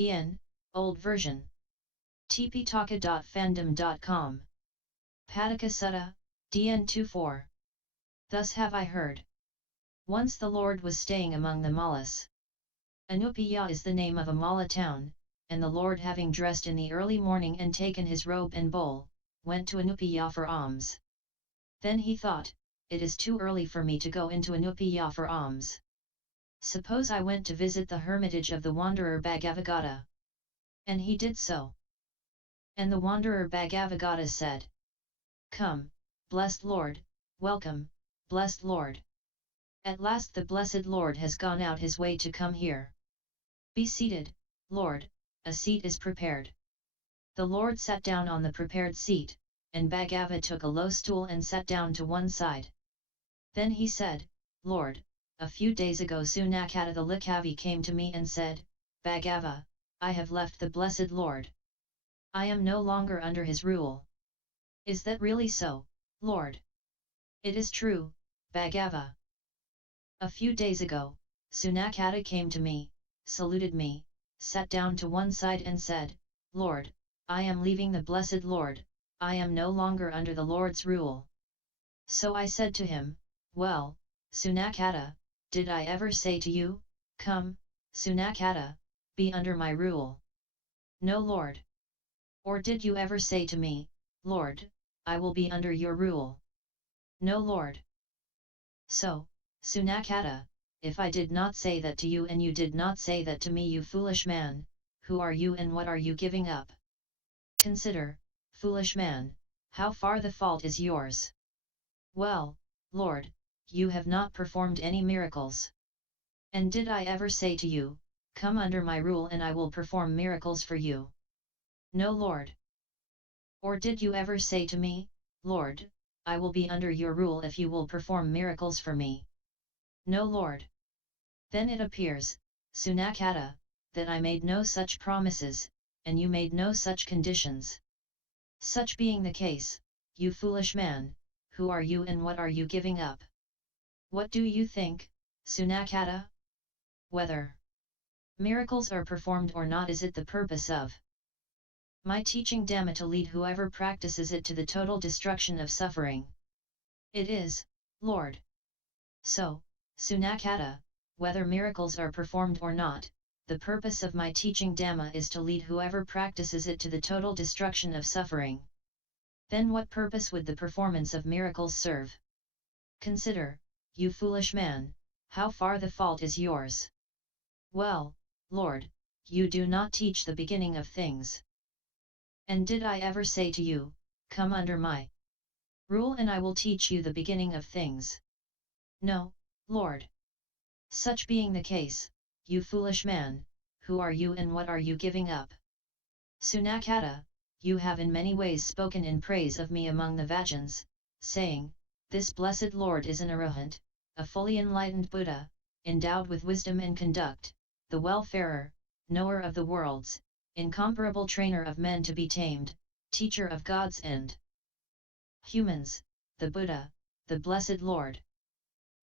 Ian, Old Version. tptaka.fandom.com. Patikaputta, DN24. Thus have I heard. Once the Lord was staying among the Mallas. Anupiya is the name of a Malla town, and the Lord, having dressed in the early morning and taken his robe and bowl, went to Anupiya for alms. Then he thought, it is too early for me to go into Anupiya for alms. Suppose I went to visit the hermitage of the wanderer Bhagavagata. And he did so. And the wanderer Bhagavagata said, Come, blessed Lord, welcome, blessed Lord. At last the blessed Lord has gone out his way to come here. Be seated, Lord, a seat is prepared. The Lord sat down on the prepared seat, and Bhagava took a low stool and sat down to one side. Then he said, Lord, a few days ago Sunakkhatta the Likavi came to me and said, Bhagava, I have left the blessed Lord. I am no longer under his rule. Is that really so, Lord? It is true, Bhagava. A few days ago, Sunakkhatta came to me, saluted me, sat down to one side and said, Lord, I am leaving the blessed Lord, I am no longer under the Lord's rule. So I said to him, Well, Sunakkhatta, did I ever say to you, Come, Sunakkhatta, be under my rule? No, Lord. Or did you ever say to me, Lord, I will be under your rule? No, Lord. So, Sunakkhatta, if I did not say that to you and you did not say that to me, you foolish man, who are you and what are you giving up? Consider, foolish man, how far the fault is yours. Well, Lord, you have not performed any miracles. And did I ever say to you, Come under my rule and I will perform miracles for you? No, Lord. Or did you ever say to me, Lord, I will be under your rule if you will perform miracles for me? No, Lord. Then it appears, Sunakkhatta, that I made no such promises, and you made no such conditions. Such being the case, you foolish man, who are you and what are you giving up? What do you think, Sunakkhatta? Whether miracles are performed or not, is it the purpose of my teaching Dhamma to lead whoever practices it to the total destruction of suffering? It is, Lord. So, Sunakkhatta, whether miracles are performed or not, the purpose of my teaching Dhamma is to lead whoever practices it to the total destruction of suffering. Then what purpose would the performance of miracles serve? Consider, you foolish man, how far the fault is yours. Well, Lord, you do not teach the beginning of things. And did I ever say to you, Come under my rule and I will teach you the beginning of things? No, Lord. Such being the case, you foolish man, who are you and what are you giving up? Sunakkhatta, you have in many ways spoken in praise of me among the Vajjans, saying, This blessed Lord is an arahant, a fully enlightened Buddha, endowed with wisdom and conduct, the welfarer, knower of the worlds, incomparable trainer of men to be tamed, teacher of gods and humans, the Buddha, the blessed Lord.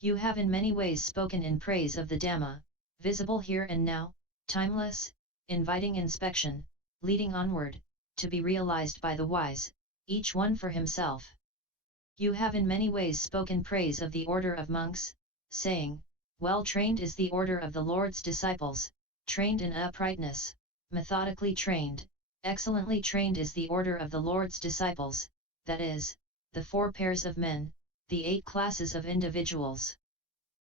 You have in many ways spoken in praise of the Dhamma, visible here and now, timeless, inviting inspection, leading onward, to be realized by the wise, each one for himself. You have in many ways spoken praise of the order of monks, saying, Well trained is the order of the Lord's disciples, trained in uprightness, methodically trained, excellently trained is the order of the Lord's disciples, that is, the 4 pairs of men, the 8 classes of individuals.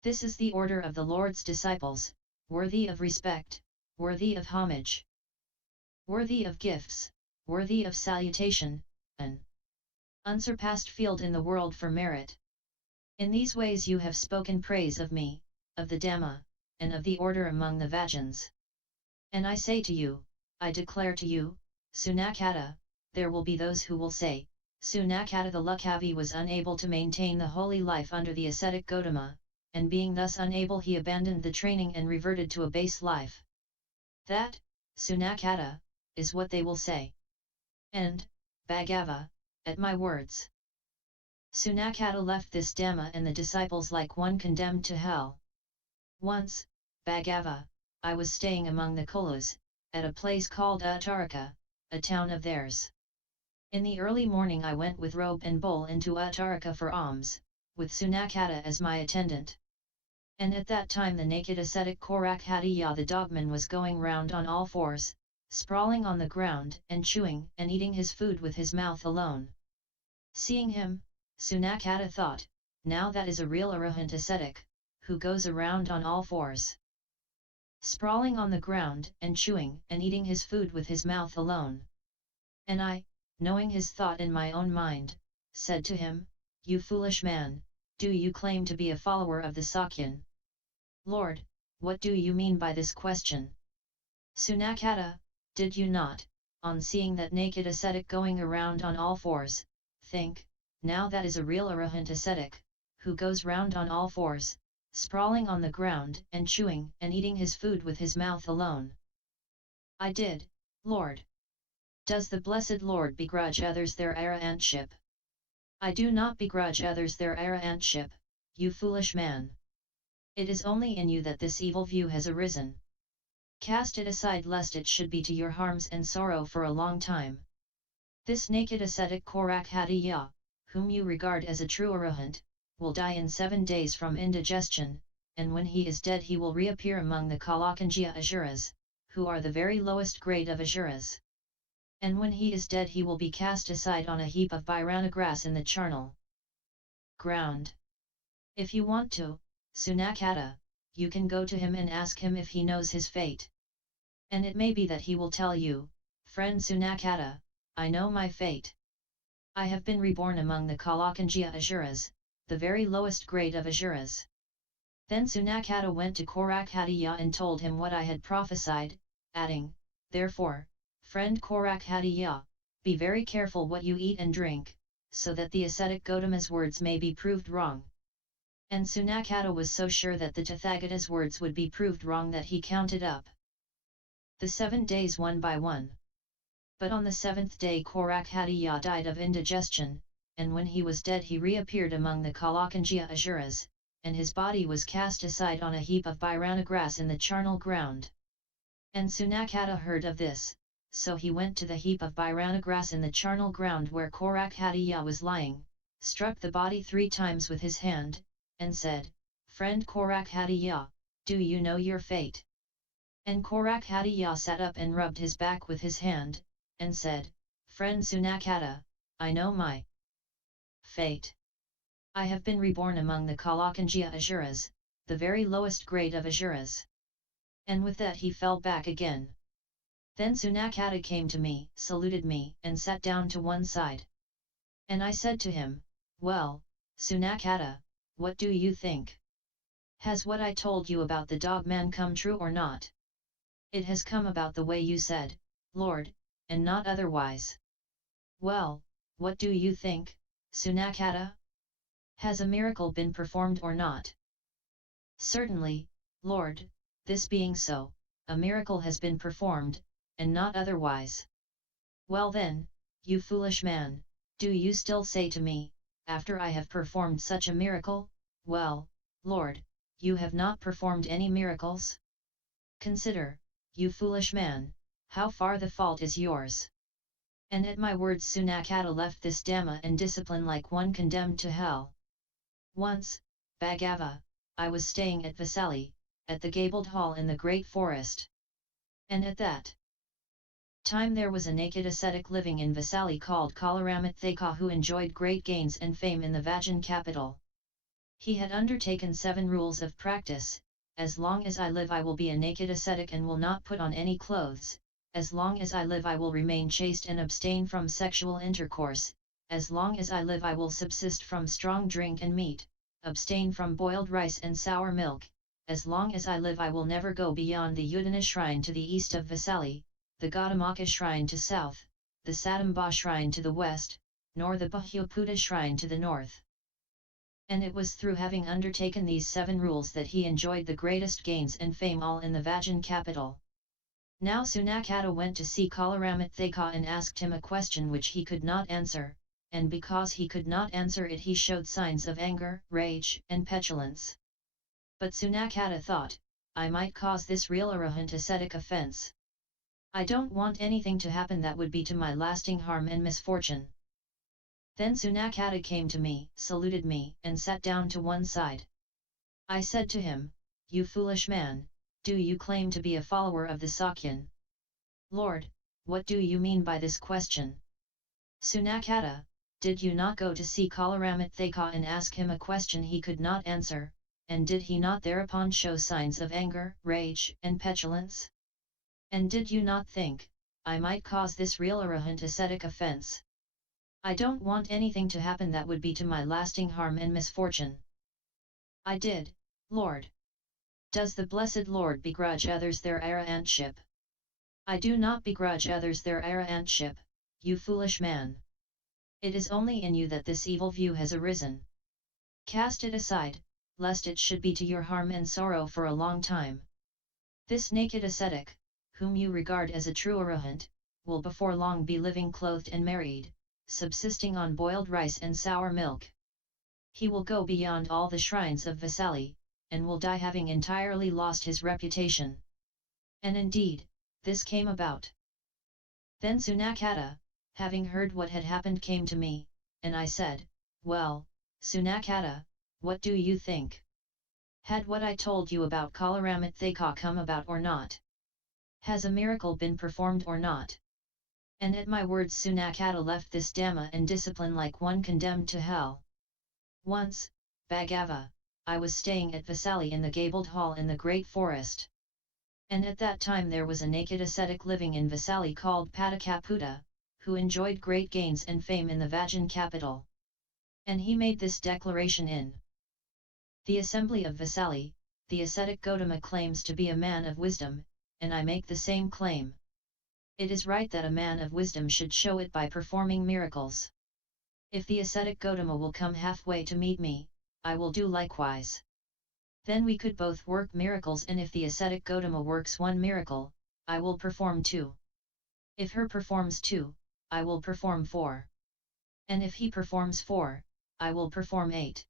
This is the order of the Lord's disciples, worthy of respect, worthy of homage, worthy of gifts, worthy of salutation, an unsurpassed field in the world for merit. In these ways you have spoken praise of me, of the Dhamma, and of the order among the Vajjans. And I say to you, I declare to you, Sunakkhatta, there will be those who will say, Sunakkhatta the Likavi was unable to maintain the holy life under the ascetic Gotama, and being thus unable he abandoned the training and reverted to a base life. That, Sunakkhatta, is what they will say. And, Bhagava, at my words, Sunakkhatta left this Dhamma and the disciples like one condemned to hell. Once, Bhagava, I was staying among the Kolas, at a place called Uttaraka, a town of theirs. In the early morning I went with robe and bowl into Uttaraka for alms, with Sunakkhatta as my attendant. And at that time the naked ascetic Korakhatiya the dogman was going round on all fours, sprawling on the ground and chewing and eating his food with his mouth alone. Seeing him, Sunakkhatta thought, now that is a real arahant ascetic, who goes around on all fours, sprawling on the ground and chewing and eating his food with his mouth alone. And I, knowing his thought in my own mind, said to him, you foolish man, do you claim to be a follower of the Sakyan? Lord, what do you mean by this question? Sunakkhatta, did you not, on seeing that naked ascetic going around on all fours, think, now that is a real arahant ascetic, who goes round on all fours, sprawling on the ground and chewing and eating his food with his mouth alone? I did, Lord. Does the blessed Lord begrudge others their arahantship? I do not begrudge others their arahantship, you foolish man. It is only in you that this evil view has arisen. Cast it aside lest it should be to your harms and sorrow for a long time. This naked ascetic Korakhatiya, whom you regard as a true arahant, will die in 7 days from indigestion, and when he is dead he will reappear among the Kalakanjya Asuras, who are the very lowest grade of Asuras. And when he is dead he will be cast aside on a heap of Bhairana grass in the charnel ground. If you want to, Sunakkhatta, you can go to him and ask him if he knows his fate. And it may be that he will tell you, friend Sunakkhatta, I know my fate. I have been reborn among the Kalakanjya Asuras, the very lowest grade of Asuras. Then Sunakkhatta went to Korakhatiya and told him what I had prophesied, adding, therefore, friend Korakhatiya, be very careful what you eat and drink, so that the ascetic Gautama's words may be proved wrong. And Sunakkhatta was so sure that the Tathagata's words would be proved wrong that he counted up the 7 days one by one. But on the 7th day Korakhatiya died of indigestion, and when he was dead he reappeared among the Kalakanjya Asuras, and his body was cast aside on a heap of Bhairana grass in the charnel ground. And Sunakkhatta heard of this, so he went to the heap of Bhairana grass in the charnel ground where Korakhatiya was lying, struck the body 3 times with his hand, and said, friend Korakhatiya, do you know your fate? And Korakhatiya sat up and rubbed his back with his hand, and said, friend Sunakkhatta, I know my fate. I have been reborn among the Kalakanjya Asuras, the very lowest grade of Asuras. And with that he fell back again. Then Sunakkhatta came to me, saluted me, and sat down to one side. And I said to him, well, Sunakkhatta, what do you think? Has what I told you about the dog-man come true or not? It has come about the way you said, Lord, and not otherwise. Well, what do you think, Sunakkhatta? Has a miracle been performed or not? Certainly, Lord, this being so, a miracle has been performed, and not otherwise. Well then, you foolish man, do you still say to me, after I have performed such a miracle, well, Lord, you have not performed any miracles? Consider, you foolish man, how far the fault is yours. And at my words Sunakkhatta left this Dhamma and discipline like one condemned to hell. Once, Bhagava, I was staying at Vesali, at the gabled hall in the great forest. And at that time there was a naked ascetic living in Vesali called Kalaramattheka who enjoyed great gains and fame in the Vajan capital. He had undertaken 7 rules of practice: as long as I live I will be a naked ascetic and will not put on any clothes, as long as I live I will remain chaste and abstain from sexual intercourse, as long as I live I will subsist from strong drink and meat, abstain from boiled rice and sour milk, as long as I live I will never go beyond the Udana shrine to the east of Vesali, the Gautamaka shrine to south, the Sadamba shrine to the west, nor the Patikaputta shrine to the north. And it was through having undertaken these 7 rules that he enjoyed the greatest gains and fame all in the Vajan capital. Now Sunakkhatta went to see Kalaramattheka and asked him a question which he could not answer, and because he could not answer it he showed signs of anger, rage, and petulance. But Sunakkhatta thought, I might cause this real arahant ascetic offence. I don't want anything to happen that would be to my lasting harm and misfortune. Then Sunakkhatta came to me, saluted me, and sat down to one side. I said to him, "You foolish man, do you claim to be a follower of the Sakyan? Lord, what do you mean by this question? Sunakkhatta, did you not go to see Kalaramatthaka and ask him a question he could not answer, and did he not thereupon show signs of anger, rage, and petulance? And did you not think, I might cause this real arahant ascetic offense? I don't want anything to happen that would be to my lasting harm and misfortune." "I did, Lord." "Does the blessed Lord begrudge others their arahantship?" "I do not begrudge others their arahantship, you foolish man. It is only in you that this evil view has arisen. Cast it aside, lest it should be to your harm and sorrow for a long time. This naked ascetic, whom you regard as a true arahant, will before long be living clothed and married, subsisting on boiled rice and sour milk. He will go beyond all the shrines of Vesali, and will die having entirely lost his reputation." And indeed, this came about. Then Sunakkhatta, having heard what had happened, came to me, and I said, "Well, Sunakkhatta, what do you think? Had what I told you about Kalaramatthaka come about or not? Has a miracle been performed or not?" And at my words Sunakkhatta left this Dhamma and discipline like one condemned to hell. Once, Bhagava, I was staying at Vesali in the gabled hall in the great forest. And at that time there was a naked ascetic living in Vesali called Patikaputta, who enjoyed great gains and fame in the Vajan capital. And he made this declaration in the assembly of Vesali: "The ascetic Gautama claims to be a man of wisdom, and I make the same claim. It is right that a man of wisdom should show it by performing miracles. If the ascetic Gautama will come halfway to meet me, I will do likewise. Then we could both work miracles, and if the ascetic Gautama works one miracle, I will perform 2. If he performs 2, I will perform 4. And if he performs 4, I will perform 8.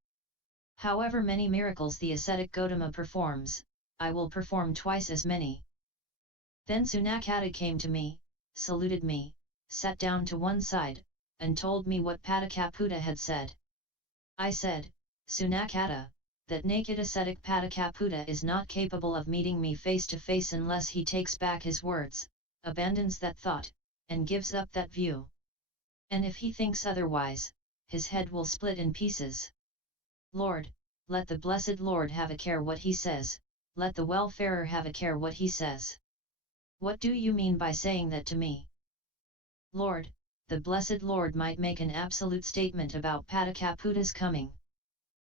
However many miracles the ascetic Gautama performs, I will perform twice as many." Then Sunakkhatta came to me, saluted me, sat down to one side, and told me what Patikaputta had said. I said, "Sunakkhatta, that naked ascetic Patikaputta is not capable of meeting me face to face unless he takes back his words, abandons that thought, and gives up that view. And if he thinks otherwise, his head will split in pieces. Lord, let the blessed Lord have a care what he says, let the welfarer have a care what he says. What do you mean by saying that to me?" "Lord, the blessed Lord might make an absolute statement about Patikaputta's coming.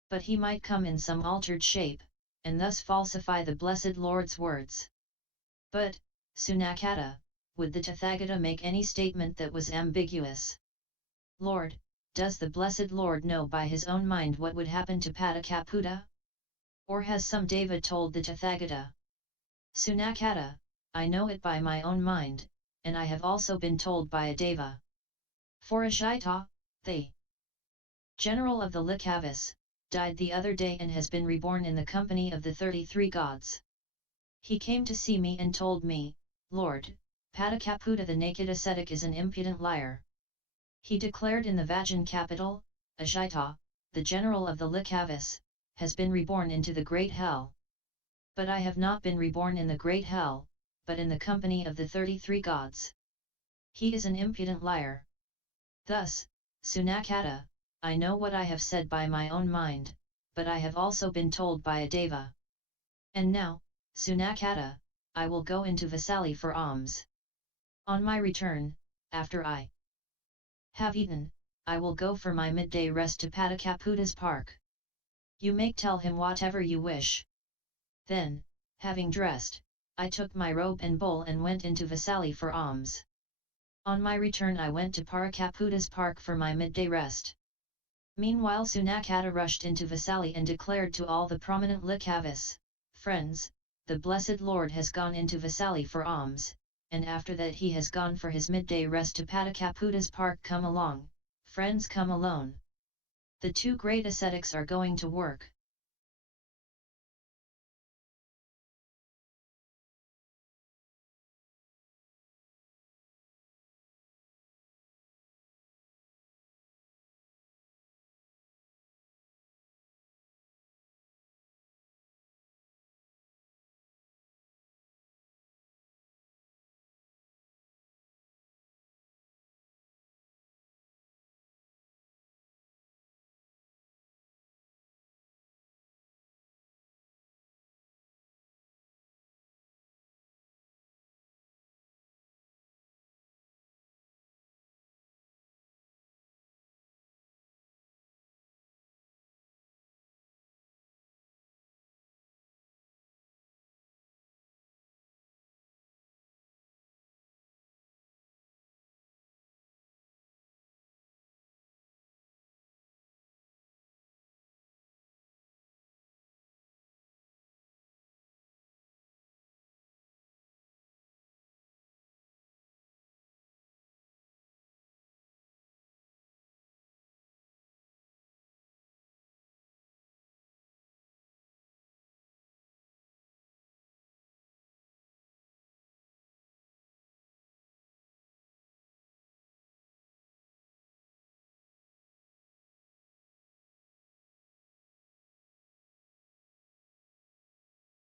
But he might come in some altered shape, and thus falsify the blessed Lord's words. But, Sunakkhatta, would the Tathagata make any statement that was ambiguous? Lord, does the blessed Lord know by his own mind what would happen to Patikaputta? Or has some deva told the Tathagata? Sunakkhatta, I know it by my own mind, and I have also been told by a deva. For Ajita, the general of the Likhavis, died the other day and has been reborn in the company of the 33 gods. He came to see me and told me, Lord, Patikaputta the naked ascetic is an impudent liar. He declared in the Vajan capital, Ajita, the general of the Likhavis, has been reborn into the great hell. But I have not been reborn in the great hell, but in the company of the 33 gods. He is an impudent liar. Thus, Sunakkhatta, I know what I have said by my own mind, but I have also been told by a deva. And now, Sunakkhatta, I will go into Vesali for alms. On my return, after I have eaten, I will go for my midday rest to Patikaputta's park. You may tell him whatever you wish." Then, having dressed, I took my robe and bowl and went into Vesali for alms. On my return I went to Patikaputta's park for my midday rest. Meanwhile Sunakkhatta rushed into Vesali and declared to all the prominent Likhavis, "Friends, the blessed Lord has gone into Vesali for alms, and after that he has gone for his midday rest to Patikaputta's park. Come along, friends, come alone. The 2 great ascetics are going to work."